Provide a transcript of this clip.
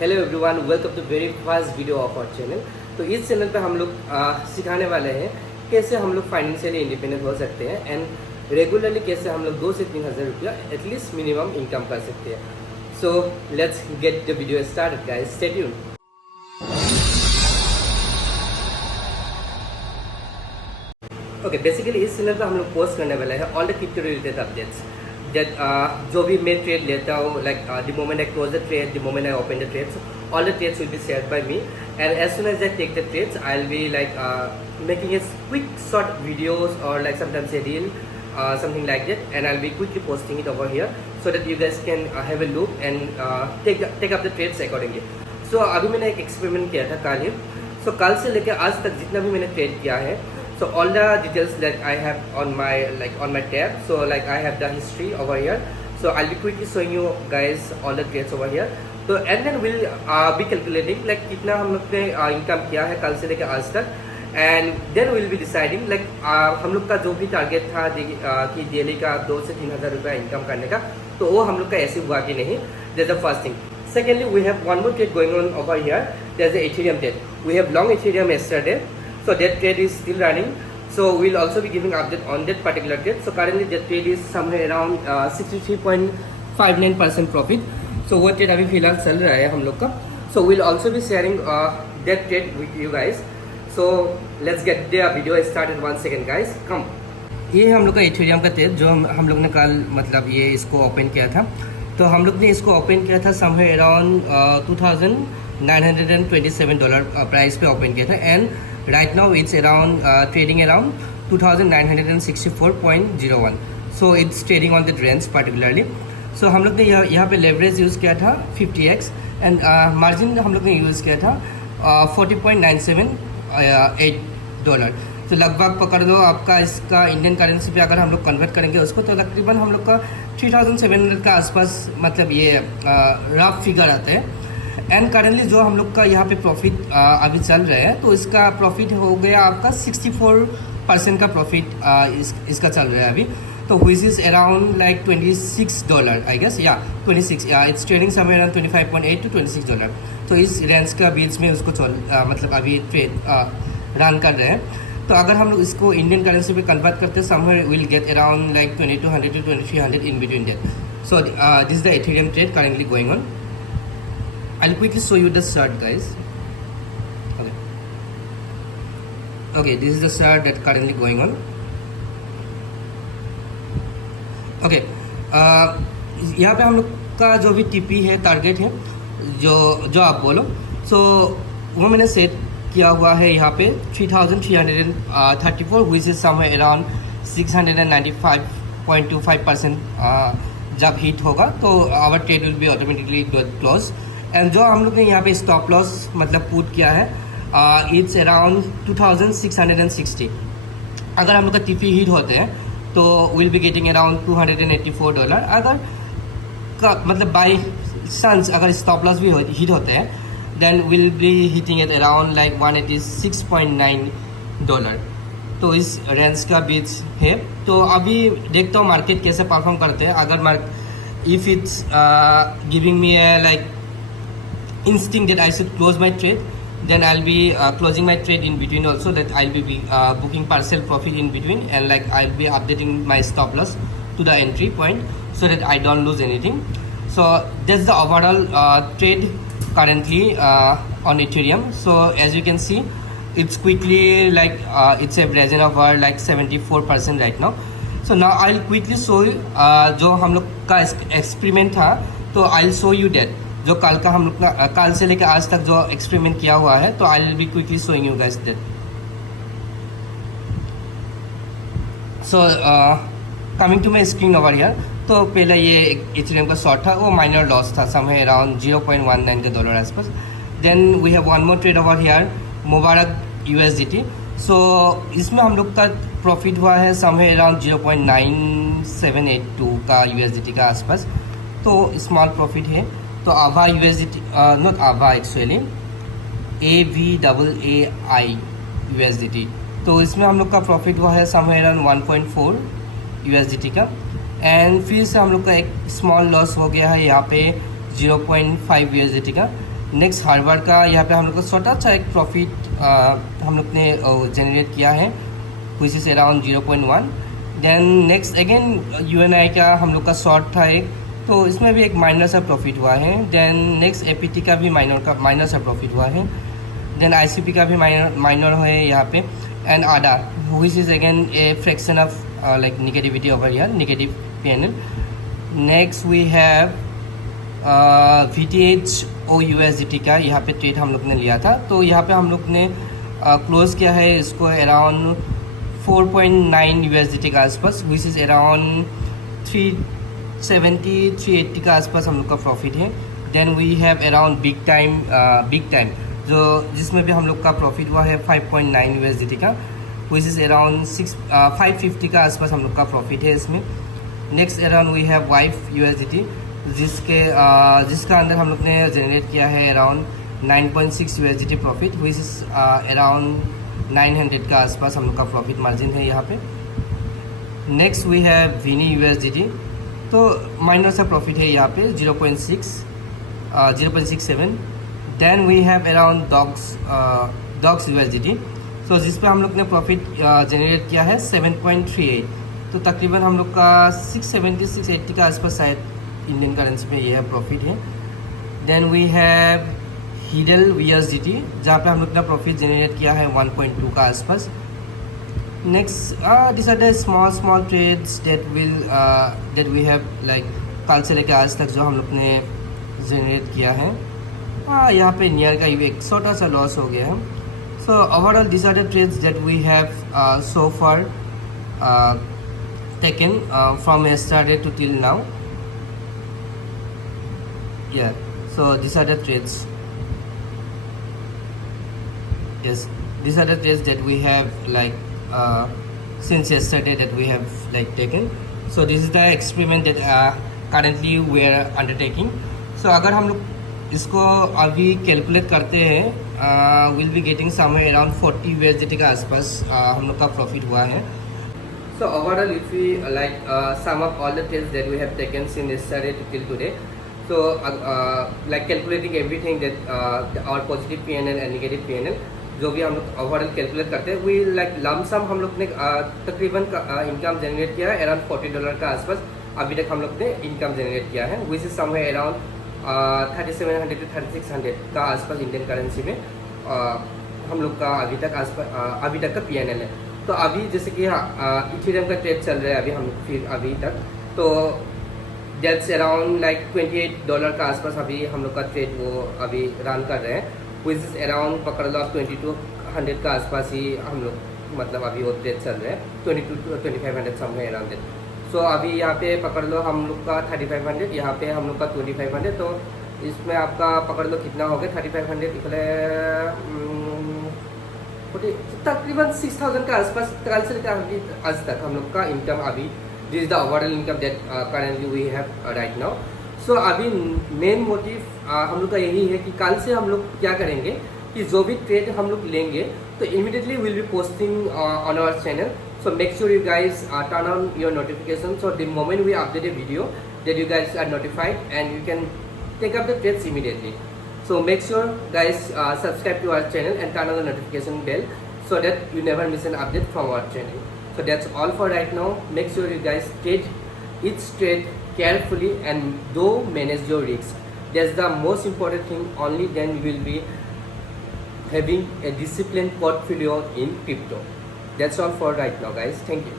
Hello everyone, welcome to very first video of our channel. तो इस channel पे हम लोग सिखाने वाले हैं कैसे हम लोग फाइनेंशियली इंडिपेंडेंट हो सकते हैं एंड रेगुलरली कैसे हम लोग 2 से 3 हज़ार रुपया एटलीस्ट मिनिमम इनकम कर सकते हैं। So let's get the video started guys, stay tuned. Okay, basically इस चैनल पर हम लोग पोस्ट करने वाले हैं all the crypto related updates that जो भी मैं ट्रेड लेता हूँ, like the moment I close the trade, the moment I open the trades, all the trades will be shared by me, and as soon as I take the trades, I'll be like making a quick short videos or like sometimes a reel, something like that, and I'll be quickly posting it over here so that you guys can have a look and take up the trades accordingly. So अभी मैंने एक experiment किया था कल ही। So कल से लेकर आज तक जितना भी मैंने ट्रेड किया है, so all the details that I have on my tab, so like I have the history over here, so I'll be quickly showing you guys all the trades over here. So and then we'll be calculating like कितना हम लोग ने income किया है कल से लेकर आज तक, and then we'll be deciding like हम लोग का जो भी टारगेट था कि डेली का 2 से 3 हज़ार रुपया इनकम करने का, तो वो हम लोग का ऐसे हुआ कि नहीं। That's the first thing. Secondly, we have one more trade going on over here. There's the Ethereum trade. We have long Ethereum yesterday, so that trade is still running. So we'll also be giving update on that particular trade. So currently that trade is somewhere around 63.59% profit. So वो trade अभी फिलहाल चल रहा है हम लोग का. So we'll also be sharing that trade with you guys. So let's get the video started. 1 second guys, come. ये हम लोग का Ethereum का ट्रेड जो हम लोग ने कल मतलब ये इसको ओपन किया था। तो हम लोग ने इसको ओपन किया था समवेयर अराउंड $2,927 प्राइस पे ओपन किया था, and right now it's around trading around 2,964.01. So it's trading on the range particularly. So हम लोग ने यहाँ पे लेवरेज यूज़ किया था 50x, एंड मार्जिन हम लोग ने यूज़ किया था $40.978। तो लगभग पकड़ लो आपका इसका इंडियन करेंसी पे अगर हम लोग कन्वर्ट करेंगे उसको, तो तकरीबन हम लोग का 3,700 का आसपास मतलब ये रफ फिगर आता है। एंड करेंटली जो हम लोग का यहाँ पे प्रॉफिट अभी चल रहा है, तो इसका प्रॉफिट हो गया आपका 64% का प्रॉफिट इसका चल रहा है अभी। तो which is around like $26 I guess, या 26, या it's trading somewhere around 25.8 to $26। तो इस रेंज का बीच में उसको मतलब अभी ट्रेड रन कर रहे हैं। तो अगर हम लोग इसको इंडियन करेंसी पे कन्वर्ट करते हैं, somewhere will get around like 2,200 to 2,300 in between that. So this is the Ethereum trade currently going on. I'll quickly show you the chart guys. Okay, this is the chart that currently going on. Okay, यहाँ पे हम लोग का जो भी TP है, target है, जो आप बोलो, so वो मैंने सेट किया हुआ है यहाँ पे 3,334, which is somewhere around 695.25%। जब हिट होगा तो our trade will be automatically close. And जो हम लोग ने यहाँ पे स्टॉप लॉस मतलब पुट किया है, इट्स अराउंड 2,660। अगर हम लोग का टीपी हिट होते हैं तो विल बी गेटिंग अराउंड $284। अगर का मतलब बाई चांस अगर स्टॉप लॉस भी हिट होते हैं, then we'll be hitting it around like $186.9। तो इस रेंज का बीच है। तो अभी देखता हूँ मार्केट कैसे परफॉर्म करते हैं। अगर if it's giving me like instinct that I should close my trade, then I'll be closing my trade in between also, that I'll be booking partial profit in between, and like I'll be updating my stop loss to the entry point so that I don't lose anything. So that's the overall trade currently on Ethereum. So as you can see, it's quickly like it's a version of our like 74% right now. So now I'll quickly show you जो हम लोग का experiment था, तो I'll show you that जो कल का हम लोग का कल से लेकर आज तक जो एक्सपेरिमेंट किया हुआ है, तो I will be quickly showing you guys that. So coming to my screen over here, तो पहले ये इथेरियम का शॉर्ट था, वो माइनर लॉस था समवेयर अराउंड $0.19 आसपास। Then we have one more trade over here, मुबारक USDT। सो इसमें हम लोग का प्रॉफिट हुआ है समवेयर अराउंड 0.9782 का USDT का आसपास, तो स्मॉल प्रॉफिट है। तो आभा USDT, not Abha actually, AVAAI USDT, तो इसमें हम लोग का प्रॉफिट हुआ है समवेयर अराउंड 1.4 USDT का। एंड फिर से हम लोग का एक स्मॉल लॉस हो गया है यहाँ पे 0.5 USDT का। नेक्स्ट हार्वर्ड का यहाँ पे हम लोग को छोटा सा एक प्रॉफिट हम लोग ने जनरेट किया है which is around 0.1। Then next again UNI का हम लोग का शॉर्ट था एक, तो इसमें भी एक माइनर सा प्रॉफिट हुआ है। देन नेक्स्ट APT का भी माइनर सा प्रॉफिट हुआ है। देन ICP का भी माइनर है यहाँ पे। And ADA which is again a fraction of like negativity over here, negative PNL। Next we have VTH USDT का यहाँ पे ट्रेड हम लोग ने लिया था, तो यहाँ पे हम लोग ने क्लोज किया है इसको अराउंड 4.9 USDT का आसपास, विच इज़ अराउंड 370-380 का आसपास हम लोग का प्रॉफिट है। Then we have around big time जो जिसमें भी हम लोग का प्रॉफिट हुआ है 5.9 USDT का, विच इज़ अराउंड 550 का आसपास हम लोग का प्रॉफिट है इसमें। नेक्स्ट अराउंड वी हैव वाइफ USDT जिसका अंदर हम लोग ने जनरेट किया है around 9.6 USDT profit, which is around 900 का आसपास हम लोग का प्रॉफिट मार्जिन है यहाँ पे। नेक्स्ट वी हैव विनी USDT, तो माइनर सा प्रॉफिट है यहाँ पे 0.67। Then we have around dogs USDT, तो जिस पे हम लोग ने प्रॉफिट जनरेट किया है 7.38, तो तकरीबन हम लोग का 670-680 का आसपास शायद इंडियन करेंसी में ये है प्रॉफिट है। देन वी हैव हिडल USDT जहाँ पे हम लोग ने प्रॉफिट जनरेट किया है 1.2 का आसपास। Next this are the small trades that we have like कल से लेकर आज तक जो हम लोग ने जनरेट किया है। यहाँ पे नियर का एक छोटा सा लॉस हो गया है। So overall this are the trades that we have so far taken from yesterday to till now. Yeah, so these are the trades. Yes, these are the trades that we have like since yesterday that we have like taken. So this is the experiment that currently we are undertaking. So अगर हम लोग इसको अभी calculate करते हैं will be getting somewhere around 40 USDT का आसपास हम लोग का प्रॉफिट हुआ है। So overall, if we sum up all the trades that we have taken since yesterday till today, so like calculating everything that our positive PNL and negative PNL जो भी हम लोग ओवरऑल कैलकुलेट करते हैं, we like lump sum हम लोग ने तकरीबन इनकम जनरेट किया है अराउंड $40 का आसपास अभी तक हम लोग ने इनकम जनरेट किया है, which is somewhere around 3700 to 3600 का आसपास इंडियन करेंसी में हम लोग का अभी तक का PNL है। तो अभी जैसे कि इथेरियम का ट्रेड चल रहा है अभी तक, तो दैट्स अराउंड लाइक $28 का आसपास अभी हम लोग का ट्रेड वो अभी रन कर रहे हैं, विच इज़ अराउंड पकड़ लो आप 2200 का आसपास ही हम लोग मतलब अभी वो ट्रेड चल रहे हैं 22 to 2500 समवेयर अराउंड दैट। सो अभी यहाँ पे पकड़ लो हम लोग का 3500, यहाँ पे हम लोग का 2500, तो इसमें आपका पकड़ लो कितना हो गया 3500 निकले तकरीबन 6000 के आसपास कल से लेकर आज तक हम लोग का इनकम अभी this is the overall income that currently we have right now. So अभी मेन मोटिव हम लोग का यही है कि कल से हम लोग क्या करेंगे कि जो भी ट्रेड हम लोग लेंगे तो immediately will be posting on our channel. So make sure you guys turn on your notification, so the moment we update a video that you guys are notified and you can take up the trades immediately. So make sure guys subscribe to our channel and turn on the notification bell so that you never miss an update from our channel. So that's all for right now. Make sure you guys trade each trade carefully and do manage your risks. That's the most important thing. Only then you will be having a disciplined portfolio in crypto. That's all for right now guys. Thank you.